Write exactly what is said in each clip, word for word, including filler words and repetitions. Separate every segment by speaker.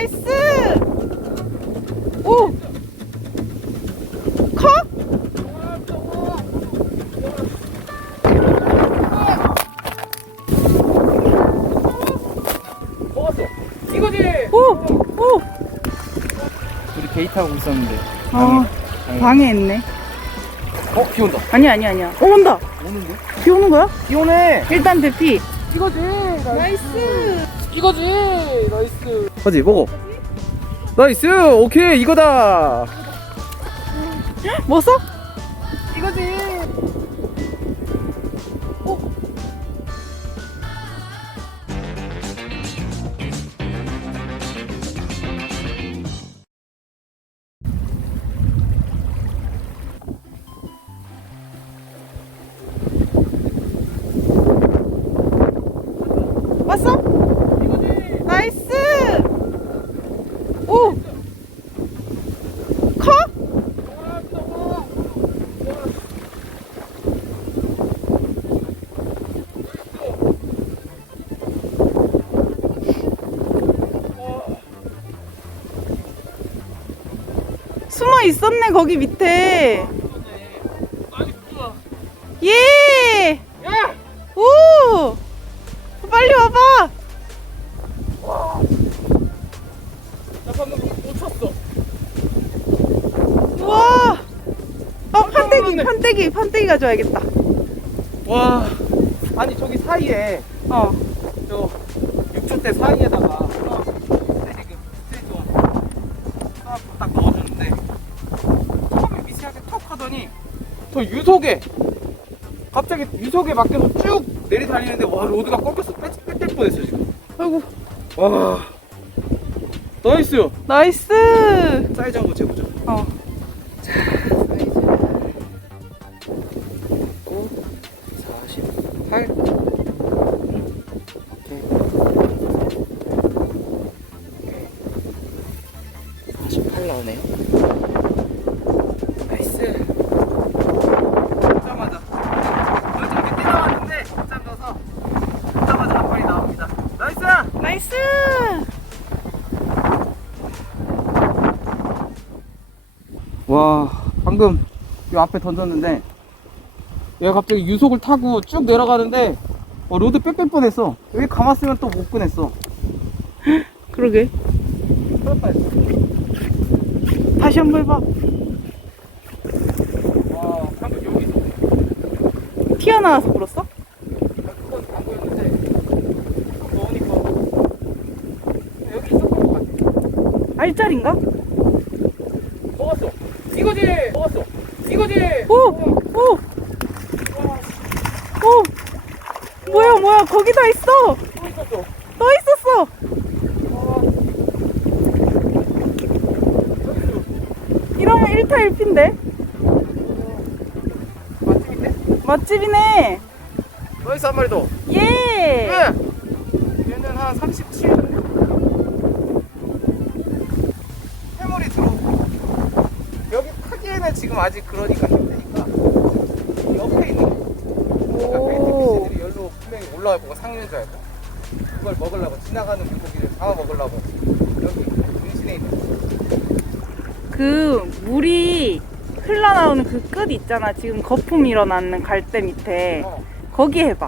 Speaker 1: 나이스. 오. 커?
Speaker 2: 먹었어. 이거지.
Speaker 1: 오. 오.
Speaker 2: 우리 데이트하고 있었는데.
Speaker 1: 어,
Speaker 2: 방해.
Speaker 1: 방해했네.
Speaker 2: 어, 비 온다.
Speaker 1: 아니야, 아니야, 아니야. 오, 온다.
Speaker 2: 오는데?
Speaker 1: 비 오는 거야?
Speaker 2: 비 오네.
Speaker 1: 일단 대피.
Speaker 2: 이거지.
Speaker 1: 나이스.
Speaker 2: 이거지. 나이스. 하지, 먹어. 나이스. 오케이, 이거다.
Speaker 1: 뭐 써?
Speaker 2: 이거지. 어?
Speaker 1: 왔어?
Speaker 2: 이거지.
Speaker 1: 나이스. 오. 커? 숨어 있었네 거기 밑에.
Speaker 2: 아니, 뭐야.
Speaker 1: 예.
Speaker 2: 야!
Speaker 1: 오. 빨리 와봐.
Speaker 2: 나 방금 놓쳤어.
Speaker 1: 우와. 어 판때기 판때기 판때기 가져와야겠다.
Speaker 2: 와. 아니, 저기 사이에,
Speaker 1: 어.
Speaker 2: 저, 육초대 사이에다가, 어, 스테이크, 스테이크 딱 넣어주는데, 처음에 미세하게 턱 하더니, 저 유속에, 갑자기 유속에 맡겨서 쭉 내리달리는데, 와, 로드가 꺾여서 뺏, 뺏길 뻔했어, 지금.
Speaker 1: 아이고.
Speaker 2: 와. 나이스.
Speaker 1: 나이스.
Speaker 2: 사이즈 한번 재보자.
Speaker 1: 어.
Speaker 2: 사이즈. 오, 사십팔. 오케이. 오케이. 사십팔 나오네요. 나이스. 붙자마자. 요즘 밑에 나왔는데, 붙장 넣어서, 붙자마자 한 발이 나옵니다. 나이스!
Speaker 1: 나이스.
Speaker 2: 와, 방금 이 앞에 던졌는데 얘가 갑자기 유속을 타고 쭉 내려가는데 어, 로드 빽빽 뻔했어. 여기 감았으면 또 못 꺼냈어.
Speaker 1: 그러게.
Speaker 2: 그렇다 했어.
Speaker 1: 다시 한번 해봐.
Speaker 2: 와, 방금 여기서
Speaker 1: 튀어나와서 불었어?
Speaker 2: 그건 안 보였는데 좀 넣으니까 여기 있었던 것 같아.
Speaker 1: 알짜린가?
Speaker 2: 먹었어. 이거지. 먹었어. 이거지.
Speaker 1: 오! 오! 오! 뭐야 뭐야 거기 다 있어!
Speaker 2: 또 있었어.
Speaker 1: 더 있었어! 이러면 일 타 일 피인데?
Speaker 2: 맛집인데?
Speaker 1: 맛집이네!
Speaker 2: 나이스 한 마리 더.
Speaker 1: 예!
Speaker 2: 얘는 한 삼십칠. 해물이 들어오고 여기 타기에는 지금 아직 그러니까 힘드니까 옆에 있는 거. 그러니까
Speaker 1: 오.
Speaker 2: 베이트 피시들이 열로 분명히 올라오고 상류인 줄 알고 그걸 먹으려고 지나가는 물고기를 잡아 먹으려고 여기 근신에 있는 거.
Speaker 1: 그 물이 흘러나오는 그 끝 있잖아. 지금 거품 일어나는 갈대 밑에.
Speaker 2: 어.
Speaker 1: 거기 해봐.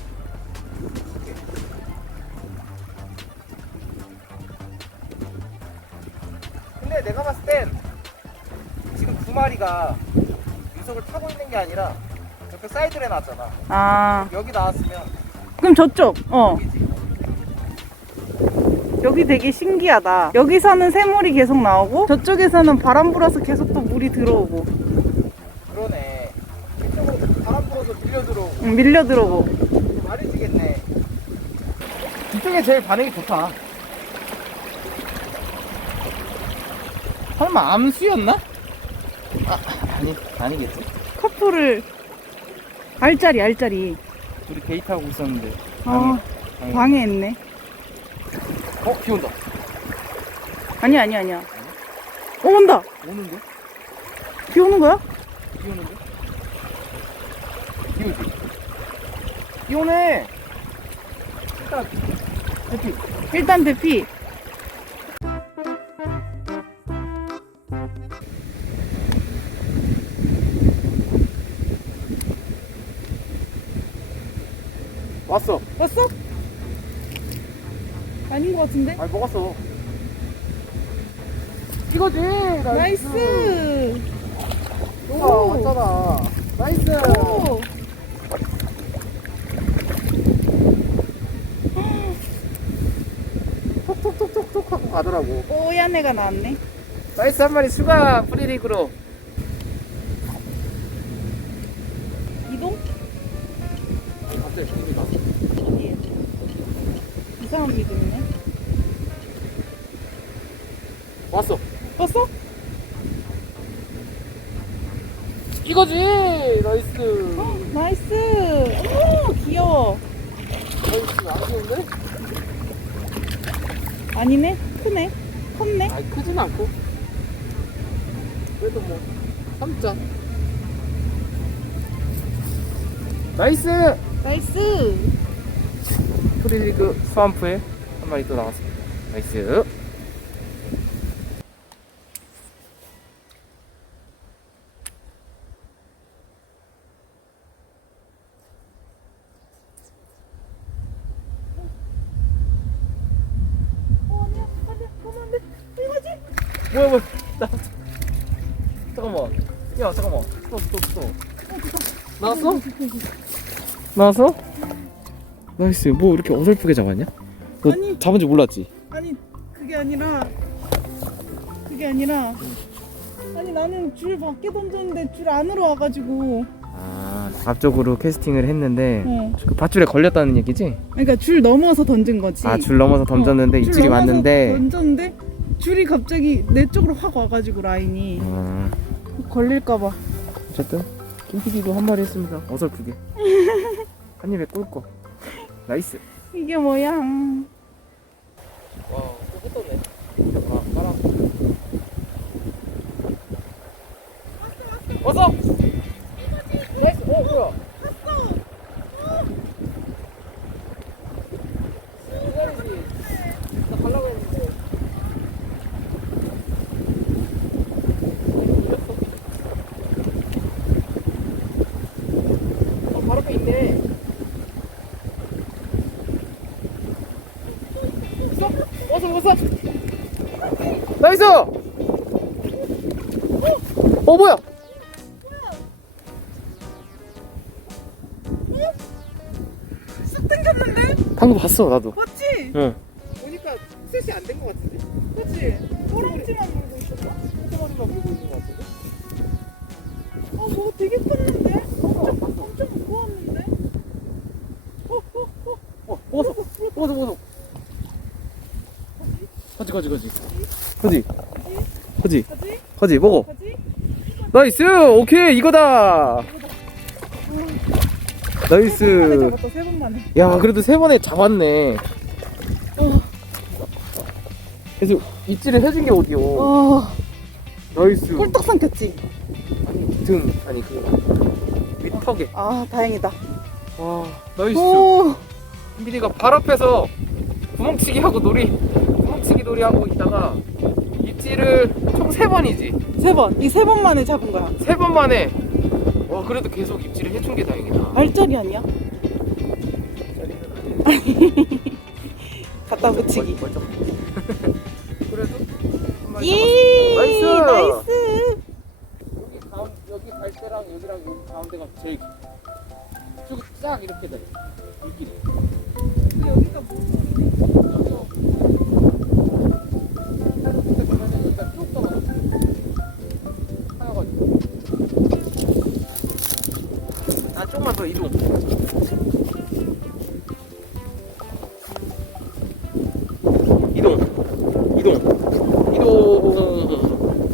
Speaker 2: 근데 내가 봤을 땐 지금 두 마리가 유속을 타고 있는 게 아니라 옆에 사이드를 놨잖아.
Speaker 1: 아,
Speaker 2: 여기 나왔으면
Speaker 1: 그럼 저쪽. 어.
Speaker 2: 여기지.
Speaker 1: 여기 되게 신기하다. 여기서는 새물이 계속 나오고 저쪽에서는 바람 불어서 계속 또 물이 들어오고.
Speaker 2: 그러네. 이쪽으로 바람 불어서 밀려 들어오고
Speaker 1: 응, 밀려 들어오고.
Speaker 2: 말이 지겠네. 이쪽에 제일 반응이 좋다. 설마 암수였나? 아, 아니, 아니겠지.
Speaker 1: 커플을 알짜리 알짜리.
Speaker 2: 둘이 데이트하고 있었는데.
Speaker 1: 어,
Speaker 2: 방해.
Speaker 1: 방해했네.
Speaker 2: 어, 비 온다.
Speaker 1: 아니야 아니야 아니야. 어 온다.
Speaker 2: 오는데?
Speaker 1: 비 오는 거야?
Speaker 2: 비 오는데? 비 오지? 비 오네! 일단, 대피.
Speaker 1: 일단 대피.
Speaker 2: 왔어.
Speaker 1: 왔어? 아닌 것 같은데?
Speaker 2: 아니 먹었어. 이거지.
Speaker 1: 나이스.
Speaker 2: 오,
Speaker 1: 오.
Speaker 2: 왔잖아. 나이스.
Speaker 1: 오.
Speaker 2: 톡톡톡톡톡 하고 가더라고.
Speaker 1: 뽀얀 애가 나왔네.
Speaker 2: 나이스 한 마리 추가 프리릭으로.
Speaker 1: 이동?
Speaker 2: 갑자기 기분이 났어.
Speaker 1: 어디에? 이상한 게 있네.
Speaker 2: 왔어.
Speaker 1: 왔어?
Speaker 2: 이거지. 나이스.
Speaker 1: 나이스. 오, 귀여워.
Speaker 2: 나이스. 안 좋은데?
Speaker 1: 아니네? 크네? 컸네?
Speaker 2: 아니 크진 않고. 그래도 뭐 삼 점. 나이스.
Speaker 1: 나이스.
Speaker 2: 프리리그 스왑프에 한 마리 또 나왔습니다. 나이스.
Speaker 1: 어, 아니야. 아니야. 가면 안 돼. 이거지?
Speaker 2: 뭐야 뭐야. 나 잠깐만. 야 잠깐만. 스톱 스톱 스톱. 나왔어? 나왔어? 나이스. 뭐 이렇게 어설프게 잡았냐? 너
Speaker 1: 아니.
Speaker 2: 잡은 줄 몰랐지?
Speaker 1: 아니, 그게 아니라. 그게 아니라. 아니, 나는 줄 밖에 던졌는데 줄 안으로 와가지고.
Speaker 2: 아 앞쪽으로 캐스팅을 했는데
Speaker 1: 어.
Speaker 2: 그 밧줄에 걸렸다는 얘기지?
Speaker 1: 그러니까 줄 넘어서 던진 거지.
Speaker 2: 아 줄 넘어서 던졌는데
Speaker 1: 어, 줄
Speaker 2: 입질이
Speaker 1: 넘어서
Speaker 2: 왔는데
Speaker 1: 던졌는데 줄이 갑자기 내 쪽으로 확 와가지고 라인이
Speaker 2: 아,
Speaker 1: 걸릴까봐.
Speaker 2: 어쨌든 김피디도 한 마리 했습니다. 어설프게 한 입에 꿀꺽. 나이스.
Speaker 1: 이게 뭐야?
Speaker 2: 와, 또 붙었네. 아, 깔아. 어서. 나이스. 어, 뭐야? 기다리지. 나 가려고 했는데. 어, 바로 앞에 있네. 어서 어서. 나이스. 어 뭐야?
Speaker 1: 쑥 당겼는데?
Speaker 2: 방금 봤어 나도.
Speaker 1: 맞지?
Speaker 2: 응.
Speaker 3: 보니까 셋이 안 된 것 같은데?
Speaker 1: 그치? 꼬랑지만 물고 있었어?
Speaker 3: 꼬마리만 물고 있는 것 같은데?
Speaker 1: 어, 뭐가 되게 컸는데? 엄청, 엄청 무거웠는데? 어, 어, 어.
Speaker 2: 어 먹었어. 먹었어 먹었어. 가지 가지 가지. 가지. 가지.
Speaker 1: 가지?
Speaker 2: 가지 먹어.
Speaker 1: 가지?
Speaker 2: 나이스. 오케이 이거다.
Speaker 1: 세 번만에
Speaker 2: 나이스.
Speaker 1: 잡았다, 세 번만에.
Speaker 2: 야 그래도 세 번에 잡았네.
Speaker 1: 어,
Speaker 2: 그래서 입질을 해준 게 어디요?
Speaker 1: 어.
Speaker 2: 나이스.
Speaker 1: 꿀떡 삼켰지?
Speaker 2: 아니 등 아니 그 윗턱에.
Speaker 1: 아, 다행이다.
Speaker 2: 와 나이스.
Speaker 1: 오,
Speaker 2: 민이가 발 앞에서 구멍치기 하고 놀이 구멍치기 놀이 하고 있다가 입질을 총 세 번이지.
Speaker 1: 세 번. 이 세 번만에 잡은 거야.
Speaker 2: 세 번 만에. 와 그래도 계속 입질을 해준 게 다행이다.
Speaker 1: 알짜리 아니야? 갖다 붙이기.
Speaker 2: 멀- 멀쩡. 그래도 한 마리
Speaker 1: 예,
Speaker 2: 나이스!
Speaker 1: 나이스.
Speaker 2: 여기 가운 여기 갈 때랑 여기랑 여기 가운데가 제일 쭉 쫙 이렇게 돼. 입길이.
Speaker 1: 여기가 뭐?
Speaker 2: 여기가 쭉 떨어져. 하여가지고. 아 조금만 더 이동. 이동. 이동. 이동.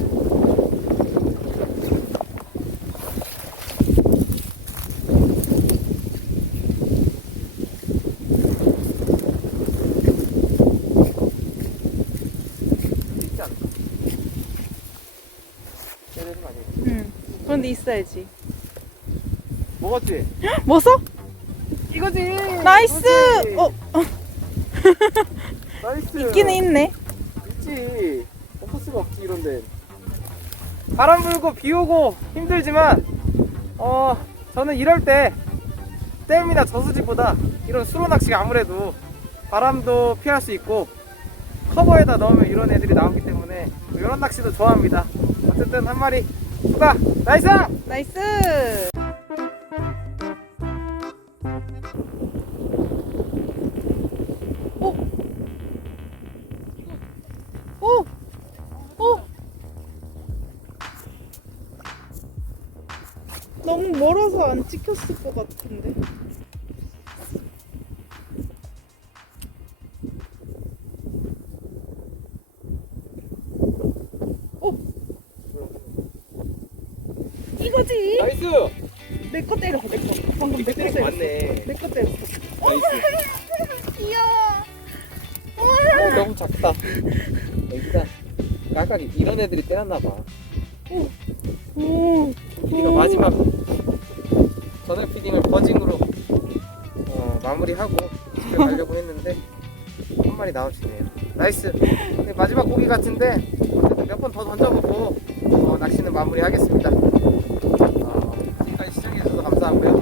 Speaker 2: 있지 않나? 때리는 거 아니야?
Speaker 1: 응. 그런데 있어야지.
Speaker 2: 먹었지?
Speaker 1: 뭐 써?
Speaker 2: 이거지.
Speaker 1: 나이스.
Speaker 2: 이거지.
Speaker 1: 어,
Speaker 2: 나이스.
Speaker 1: 있기는 있네.
Speaker 2: 있지. 없을 수가 없지 이런데. 바람 불고 비 오고 힘들지만 어 저는 이럴 때 댐이나 저수지보다 이런 수로 낚시가 아무래도 바람도 피할 수 있고 커버에다 넣으면 이런 애들이 나오기 때문에 이런 낚시도 좋아합니다. 어쨌든 한 마리 추가. 나이스!
Speaker 1: 나이스. 오. 오. 오. 너무 멀어서 안 찍혔을 것 같은데. 오. 이거지.
Speaker 2: 나이스!
Speaker 1: 내 거 때려, 내 거. 방금 내 거
Speaker 3: 때린 거
Speaker 1: 때렸어.
Speaker 3: 맞네.
Speaker 1: 내 거 때렸어.
Speaker 2: 나이스!
Speaker 1: 귀여워.
Speaker 2: 어, 너무 작다. 여기다 까까기 이런 애들이 때렸나봐.
Speaker 1: 오.
Speaker 2: 피디가
Speaker 1: 오.
Speaker 2: 마지막 저녁 피딩을 버징으로 어, 마무리하고 집에 가려고 했는데 한 마리 나오시네요. 나이스. 네, 마지막 고기 같은데 어쨌든 몇 번 더 던져보고 어, 낚시는 마무리하겠습니다. 어, 지금까지 시청해주셔서 감사하고요.